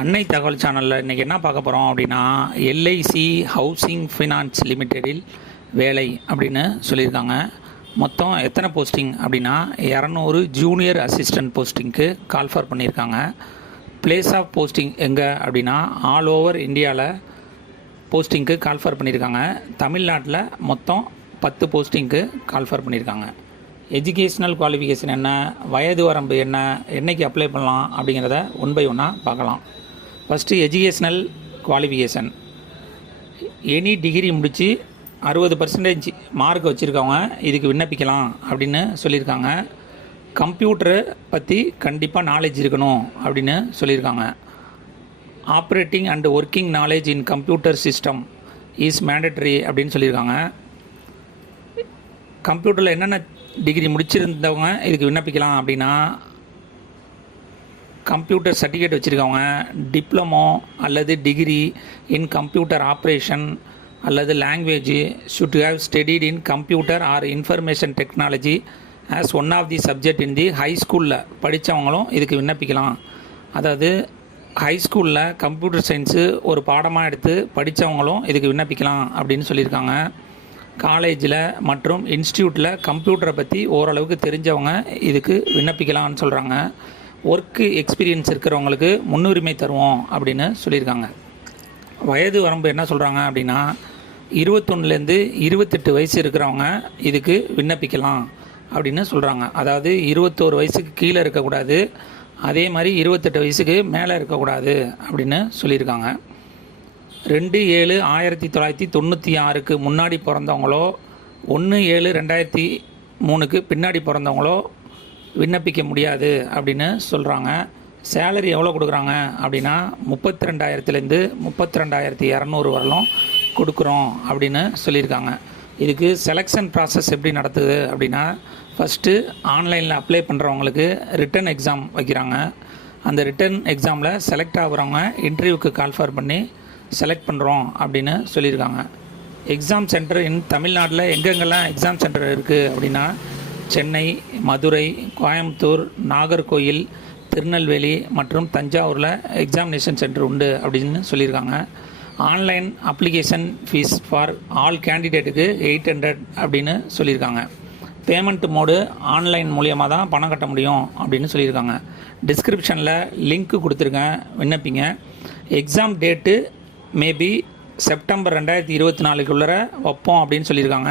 அன்னை தகவல் சேனலில் இன்றைக்கி என்ன பார்க்க போகிறோம் அப்படின்னா, எல்ஐசி ஹவுசிங் ஃபைனான்ஸ் லிமிடெடில் வேலை அப்படின்னு சொல்லியிருக்காங்க. மொத்தம் எத்தனை போஸ்டிங் அப்படின்னா 200 ஜூனியர் அசிஸ்டன்ட் போஸ்டிங்க்கு கால்ஃபர் பண்ணியிருக்காங்க. பிளேஸ் ஆஃப் போஸ்டிங் எங்கே அப்படின்னா ஆல் ஓவர் இந்தியாவில் போஸ்டிங்க்கு கால்ஃபர் பண்ணியிருக்காங்க. தமிழ்நாட்டில் மொத்தம் 10 போஸ்டிங்க்கு கால்ஃபர் பண்ணியிருக்காங்க. எஜுகேஷ்னல் குவாலிஃபிகேஷன் என்ன, வயது வரம்பு என்ன, என்றைக்கு அப்ளை பண்ணலாம் அப்படிங்கிறத ஒன் பை ஒன்னாக பார்க்கலாம். First educational qualification, any degree முடித்து 60% மார்க் வச்சுருக்கவங்க இதுக்கு விண்ணப்பிக்கலாம் அப்படின்னு சொல்லியிருக்காங்க. கம்ப்யூட்டரை பற்றி கண்டிப்பாக நாலேஜ் இருக்கணும் அப்படின்னு சொல்லியிருக்காங்க. Operating and working knowledge in computer system is mandatory அப்படின்னு சொல்லியிருக்காங்க. கம்ப்யூட்டரில் என்னென்ன டிகிரி முடிச்சிருந்தவங்க இதுக்கு விண்ணப்பிக்கலாம் அப்படின்னா, கம்ப்யூட்டர் சர்டிஃபிகேட் வச்சுருக்கவங்க, டிப்ளமோ அல்லது டிகிரி இன் கம்ப்யூட்டர் ஆப்ரேஷன் அல்லது language should have studied in computer or information technology as one of the subject in the high ஸ்கூலில் படித்தவங்களும் இதுக்கு விண்ணப்பிக்கலாம். அதாவது ஹை ஸ்கூலில் கம்ப்யூட்டர் சயின்ஸு ஒரு பாடமாக எடுத்து படித்தவங்களும் இதுக்கு விண்ணப்பிக்கலாம் அப்படின்னு சொல்லியிருக்காங்க. காலேஜில் மற்றும் இன்ஸ்டியூட்டில் கம்ப்யூட்டரை பற்றி ஓரளவுக்கு தெரிஞ்சவங்க இதுக்கு விண்ணப்பிக்கலாம்னு சொல்கிறாங்க. ஒர்க்கு எக்ஸ்பீரியன்ஸ் இருக்கிறவங்களுக்கு முன்னுரிமை தருவோம் அப்படின்னு சொல்லியிருக்காங்க. வயது வரம்பு என்ன சொல்கிறாங்க அப்படின்னா 21லேருந்து 28 வயசு இருக்கிறவங்க இதுக்கு விண்ணப்பிக்கலாம் அப்படின்னு சொல்கிறாங்க. அதாவது 21 வயசுக்கு கீழே இருக்கக்கூடாது, அதே மாதிரி 28 வயசுக்கு மேலே இருக்கக்கூடாது அப்படின்னு சொல்லியிருக்காங்க. 2/7/1996க்கு முன்னாடி பிறந்தவங்களோ 1/7/2003க்கு பின்னாடி பிறந்தவங்களோ விண்ணப்பிக்க முடியாது அப்படின்னு சொல்கிறாங்க. சேலரி எவ்வளோ கொடுக்குறாங்க அப்படின்னா 32,000லேருந்து 32,200 வரலும் கொடுக்குறோம் அப்படின்னு சொல்லியிருக்காங்க. இதுக்கு செலெக்ஷன் ப்ராசஸ் எப்படி நடத்துது அப்படின்னா, ஃபஸ்ட்டு ஆன்லைனில் அப்ளை பண்ணுறவங்களுக்கு ரிட்டன் எக்ஸாம் வைக்கிறாங்க. அந்த ரிட்டன் எக்ஸாமில் செலக்ட் ஆகுறவங்க இன்டர்வியூக்கு கால்ஃபர் பண்ணி செலக்ட் பண்ணுறோம் அப்படின்னு சொல்லியிருக்காங்க. எக்ஸாம் சென்டர் இன் தமிழ்நாட்டில் எங்கெங்கெல்லாம் எக்ஸாம் சென்டர் இருக்குது அப்படின்னா, சென்னை, மதுரை, கோயம்புத்தூர், நாகர்கோயில், திருநெல்வேலி மற்றும் தஞ்சாவூரில் எக்ஸாமினேஷன் சென்டர் உண்டு அப்படின்னு சொல்லியிருக்காங்க. Online application fees for all கேண்டிடேட்டுக்கு 800 அப்படின்னு சொல்லியிருக்காங்க. பேமெண்ட் மோடு ஆன்லைன் மூலியமாக தான் பணம் கட்ட முடியும் அப்படின்னு சொல்லியிருக்காங்க. டிஸ்கிரிப்ஷனில் லிங்க்கு கொடுத்துருக்கேன், விண்ணப்பிங்க. எக்ஸாம் டேட்டு மேபி செப்டம்பர் 2024க்குள்ளே வைப்போம் அப்படின்னு சொல்லியிருக்காங்க.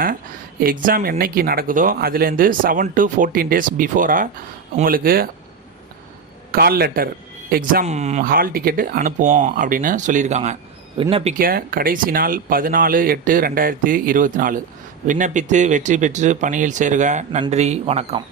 எக்ஸாம் என்றைக்கு நடக்குதோ அதுலேருந்து 7 to 14 days பிஃபோராக உங்களுக்கு call letter, exam hall ticket அனுப்புவோம் அப்படின்னு சொல்லியிருக்காங்க. விண்ணப்பிக்க கடைசி நாள் 14/8/2024. விண்ணப்பித்து வெற்றி பெற்று பணியில் சேருக. நன்றி, வணக்கம்.